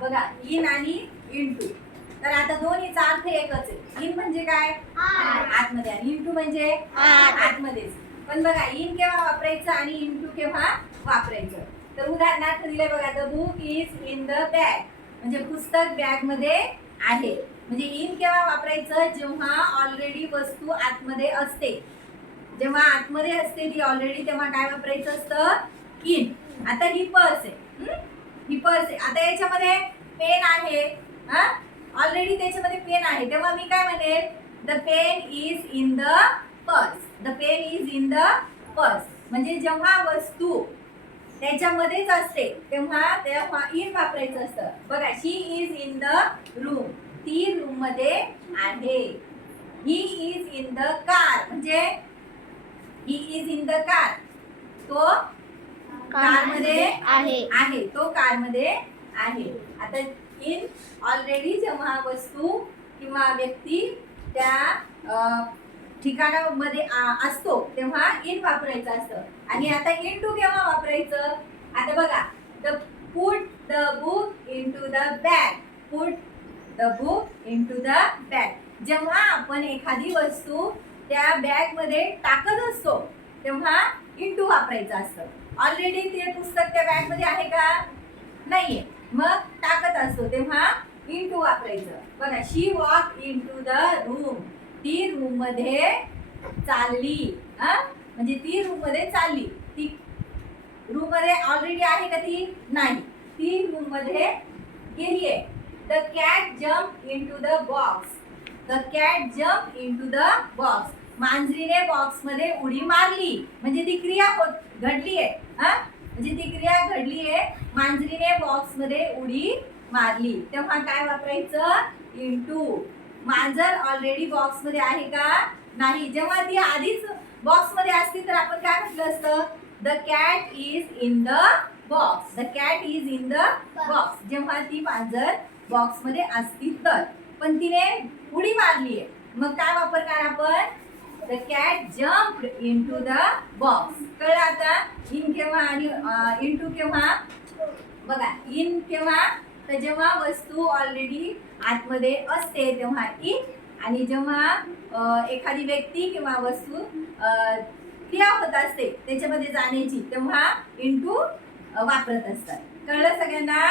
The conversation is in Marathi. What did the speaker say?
बघा इन आणि इंटू. तर आता दोन्हीचा अर्थ एकच आहे. इन म्हणजे काय? आतमध्ये. आणि इंटू म्हणजे आतमध्येच. पण बघा इन केव्हा वापरायचं आणि इंटू केव्हा वापरायचं. तर उदाहरणार्थ दिले बघा, the book is in the bag, म्हणजे पुस्तक बॅग मध्ये आहे. म्हणजे इन केव्हा वापरायचं? जेव्हा ऑलरेडी वस्तू आतमध्ये असते. जेव्हा आतमध्ये असते ती ऑलरेडी, तेव्हा काय वापरायचं असतं? इन. आता ही पर्स आहे, ही पर्स आहे. आता याच्यामध्ये पेन आहे, ऑलरेडी त्याच्यामध्ये पेन आहे, तेव्हा मी काय म्हणेल? The pen is in the purse. The pen is in the purse. म्हणजे जेव्हा वस्तू त्याच्यामध्येच असते तेव्हा तेव्हा इन वापरायचं असतं. बघा, she is in the room, ती रूम मध्ये आहे. He is in the car, म्हणजे he is in the car, तो कार मध्ये आहे, तो कार मध्ये आहे. आता इन ऑलरेडी जेव्हा वस्तू किंवा व्यक्ती त्या ठिकाणामध्ये असतो तेव्हा इन वापरायचं असतं. आणि आता इंटू केव्हा वापरायचं? आता बघा, the put the book into the bag. Put the book into the bag. जेव्हा आपण एखादी वस्तू त्या बॅग मध्ये टाकत असतो तेव्हा इंटू वापरायचं असतं. ऑलरेडी ते पुस्तक त्या बॅग मध्ये आहे का? नाहीये. मग टाकत असतो तेव्हा इंटू वापरायचं. बघा, शी वॉक इनटू द रूम, ती रूम मध्ये चालली. म्हणजे ती रूम मध्ये चालली. ती रूम मध्ये ऑलरेडी आहे का? ती नाही, ती रूम मध्ये गेलीये. The cat jump into the box. The cat jump into the box. मांजरीने बॉक्स मध्ये उडी मारली, म्हणजे ती क्रिया घडलीये. म्हणजे ती क्रिया घडलीये, मांजरीने बॉक्स मध्ये उडी मारली. तेव्हा काय वापरायचं? इंटू. मांजर ऑलरेडी बॉक्स मध्ये आहे का? नाही. जेव्हा ती आधीच बॉक्स मध्ये असती तर आपण काय म्हटलं असतं? The cat is in the box. The cat is in the box. जेव्हा ती मांजर बॉक्स मध्ये असती तर. पण तिने उडी मारलीये, मग काय वापरणार आपण? The cat jumped into the box. कळलं आता? इन केव्हा आणि इंटू केव्हा? बघा, इन केव्हा? तर जेव्हा वस्तू ऑलरेडी आतमध्ये असते तेव्हा इन, आणि जेव्हा एखादी व्यक्ती किंवा वस्तू क्रिया होत असते त्याच्यामध्ये जाण्याची तेव्हा इंटू वापरत असतात. कळलं सगळ्यांना?